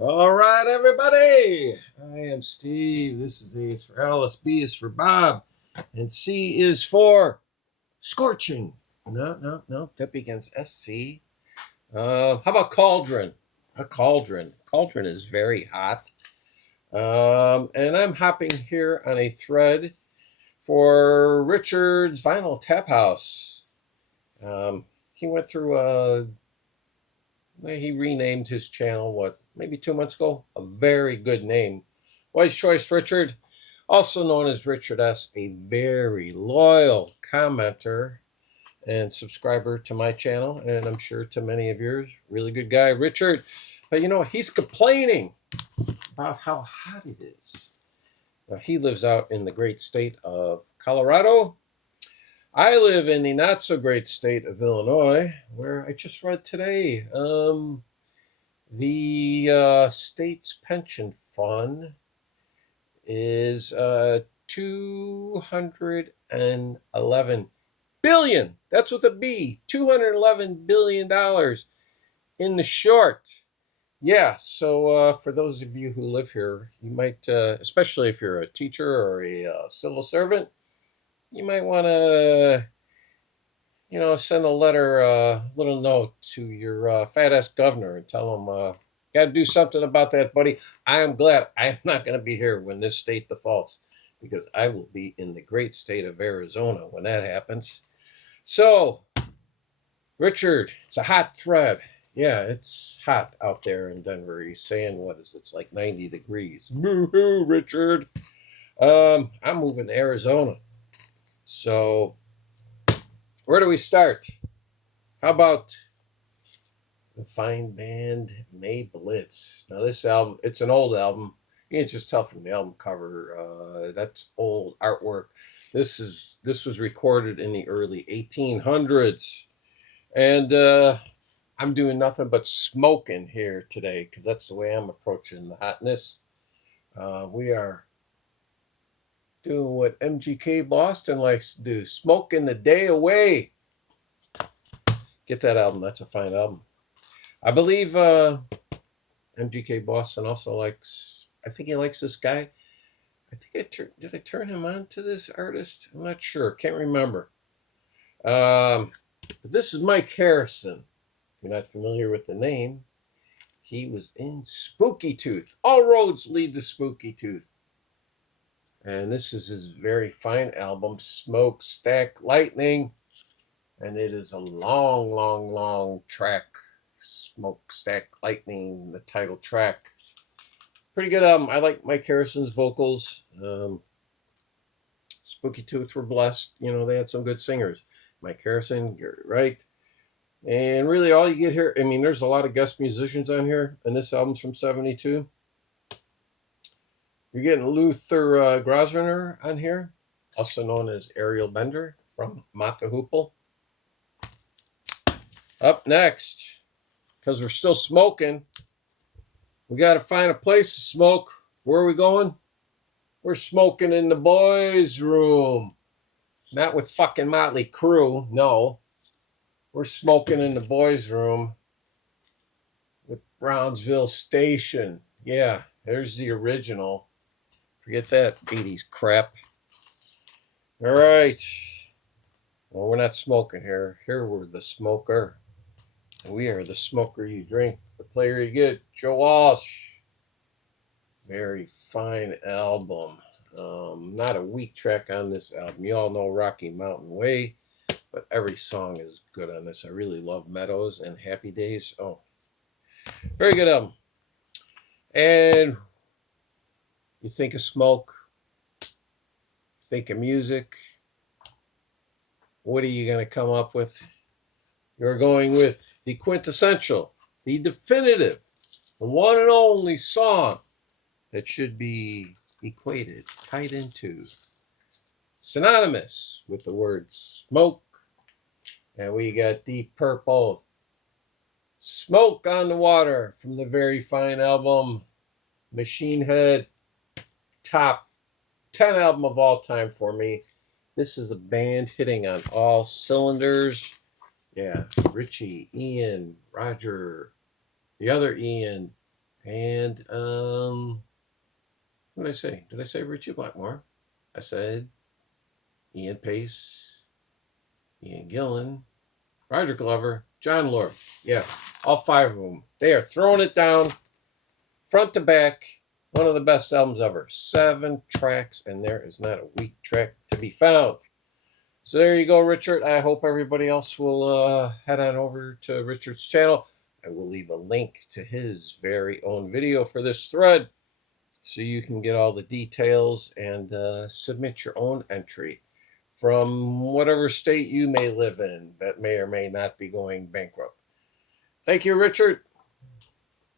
All right, everybody. I am Steve. This is A is for Alice, B is for Bob, and C is for scorching. No. That begins SC. How about cauldron? A cauldron. Cauldron is very hot. And I'm hopping here on a thread for Richard's Vinyl Taphouse. He went through he renamed his channel, maybe 2 months ago? A very good name. Wise choice, Richard. Also known as Richard S., a very loyal commenter and subscriber to my channel, and I'm sure to many of yours. Really good guy, Richard. But he's complaining about how hot it is. Now, he lives out in the great state of Colorado. I live in the not so great state of Illinois, where I just read today the state's pension fund is 211 billion. That's with a B. $211 billion in the short. Yeah, so for those of you who live here, you might, especially if you're a teacher or a civil servant, you might want to, send a little note to your fat ass governor and tell him, got to do something about that, buddy. I am glad I'm not going to be here when this state defaults, because I will be in the great state of Arizona when that happens. So, Richard, it's a hot thread. Yeah, it's hot out there in Denver. He's saying, it's like 90 degrees. Woo-hoo, Richard. I'm moving to Arizona. So, where do we start? How about the fine band May Blitz? Now, this album, it's an old album. You can just tell from the album cover. That's old artwork. This was recorded in the early 1800s. And I'm doing nothing but smoking here today, because that's the way I'm approaching the hotness. We are doing what MGK Boston likes to do, smoking the day away. Get that album. That's a fine album. I believe MGK Boston also likes, I think he likes this guy. I think did I turn him on to this artist? I'm not sure. Can't remember. But this is Mike Harrison. If you're not familiar with the name, he was in Spooky Tooth. All roads lead to Spooky Tooth. And this is his very fine album, Smokestack Lightning. And it is a long track. Smokestack Lightning, the title track. Pretty good album. I like Mike Harrison's vocals. Spooky Tooth were blessed. They had some good singers. Mike Harrison, Gary Wright. And really all you get here, there's a lot of guest musicians on here. And this album's from 72. You're getting Luther Grosvenor on here, also known as Ariel Bender from Mata Hoople. Up next, because we're still smoking, we got to find a place to smoke. Where are we going? We're smoking in the boys' room. Not with fucking Motley Crue, no. We're smoking in the boys' room with Brownsville Station. Yeah, there's the original. Forget that 80s crap. All right. Well, we're not smoking here. Here we're the smoker. We are the smoker you drink, the player you get. Joe Walsh. Very fine album. Not a weak track on this album. You all know Rocky Mountain Way, but every song is good on this. I really love Meadows and Happy Days. Oh, very good album. And you think of smoke, think of music. What are you going to come up with? You're going with the quintessential, the definitive, the one and only song that should be equated, tied into, synonymous with the word smoke. And we got Deep Purple, Smoke on the Water, from the very fine album Machine Head. Top 10 album of all time for me. This is a band hitting on all cylinders. Yeah, Richie, Ian, Roger, the other Ian, And what did I say? Did I say Richie Blackmore? I said Ian Pace, Ian Gillan, Roger Glover, John Lord. Yeah, all 5 of them. They are throwing it down front to back. One of the best albums ever. 7 tracks, and there is not a weak track to be found. So there you go, Richard. I hope everybody else will head on over to Richard's channel. I will leave a link to his very own video for this thread so you can get all the details and submit your own entry from whatever state you may live in that may or may not be going bankrupt. Thank you, Richard.